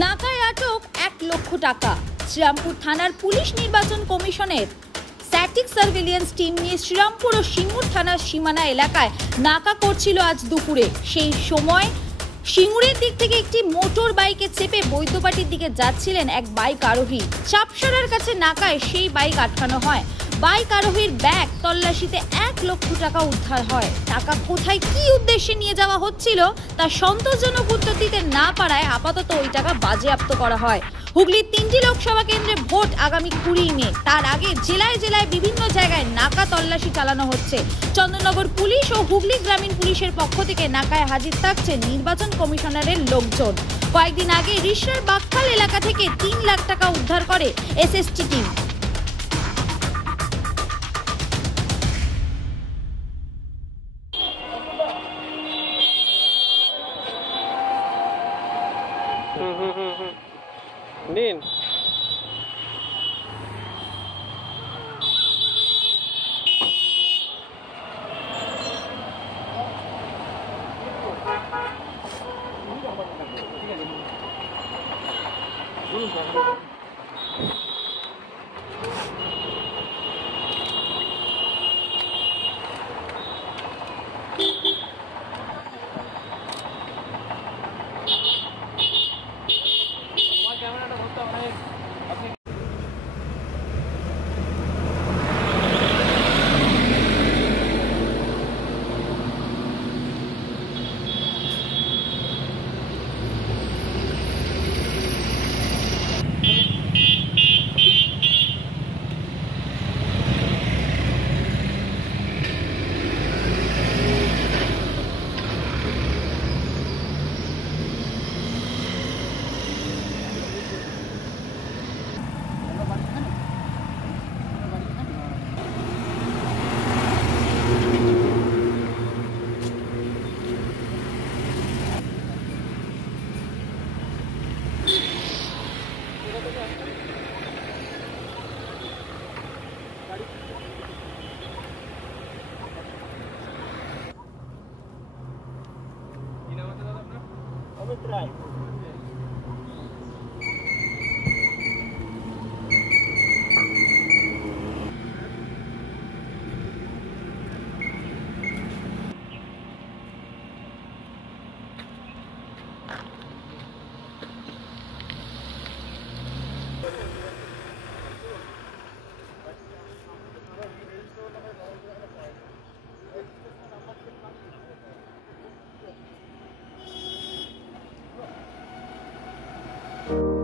নাকায় আটক 1 লক্ষ টাকা। শ্রীরামপুর থানার পুলিশ নির্বাচন কমিশনের স্ট্যাটিক সার্ভেলিয়েন্স টিম নিয়ে শ্রীরামপুর ও সিঙ্গুর থানার সীমানা এলাকায় নাকা করছিল আজ দুপুরে। সেই সময় সিঙ্গুরের দিক থেকে একটি মোটর বাইকে চেপে বৈদ্যবাটির দিকে যাচ্ছিলেন এক বাইক আরোহী। চাপসরার কাছে নাকায় সেই বাইক আটকানো হয়। বাইক আরোহীর ব্যাগ তল্লাশিতে 1 লক্ষ টাকা উদ্ধার হয়। টাকা কোথায় কি উদ্দেশ্যে নিয়ে যাওয়া হচ্ছিল তা সন্তোষজনক উত্তর দিতে না পারায় আপাতত ওই টাকা বাজেয়াপ্ত করা হয়। হুগলির 3টি লোকসভা কেন্দ্রে ভোট আগামী 20 মে। তার আগে জেলায় জেলায় বিভিন্ন জায়গায় নাকা তল্লাশি চালানো হচ্ছে। চন্দননগর পুলিশ ও হুগলি গ্রামীণ পুলিশের পক্ষ থেকে নাকায় হাজির থাকছে নির্বাচন কমিশনারের লোকজন। কয়েকদিন আগে রিশরার বাকখাল এলাকা থেকে 3 লাখ টাকা উদ্ধার করে এসএসটি টিম। নিন নিন